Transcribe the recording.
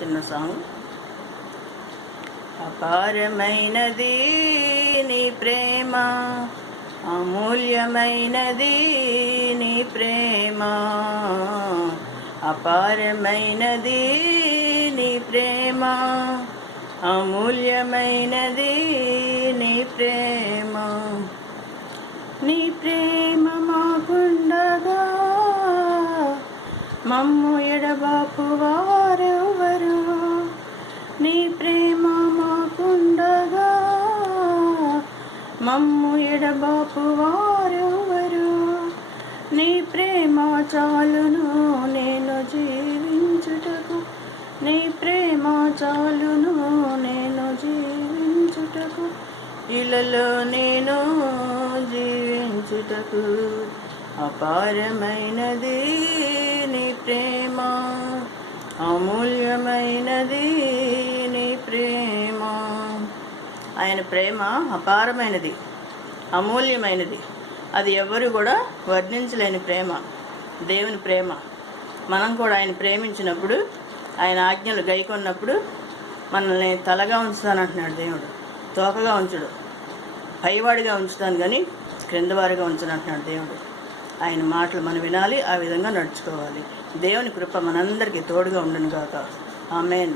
చిన్న సాంగ్. అపారమైనది నీ ప్రేమ, అమూల్యమైనది నీ ప్రేమ, అపారమైనది నీ ప్రేమ, అమూల్యమైనది నీ ప్రేమ. నీ ప్రేమ మాకుండగా మమ్ము ఎడబాపు వారెవరు? నీ ప్రేమ మాకుండగా మమ్ము ఎడబాపు వారెవరు? నీ ప్రేమ చాలును నేను జీవించుటకు, నీ ప్రేమ చాలును నేను జీవించుటకు, ఇలలో నేను జీవించుటకు. అపారమైనది నీ ప్రేమ, అమూల్యమైనది నీ ప్రేమ. ఆయన ప్రేమ అపారమైనది, అమూల్యమైనది. అది ఎవరు కూడా వర్ణించలేని ప్రేమ, దేవుని ప్రేమ. మనం కూడా ఆయన ప్రేమించినప్పుడు, ఆయన ఆజ్ఞలు గైకొన్నప్పుడు మనల్ని తలగా ఉంచుతానంటున్నాడు దేవుడు. తోకగా ఉంచుడు, పైవాడిగా ఉంచుతాను కానీ క్రిందవారిగా ఉంచనంటున్నాడు దేవుడు. ఆయన మాటలు మనం వినాలి, ఆ విధంగా నడుచుకోవాలి. దేవుని కృప మనందరికీ తోడుగా ఉండును గాక. ఆమేన్.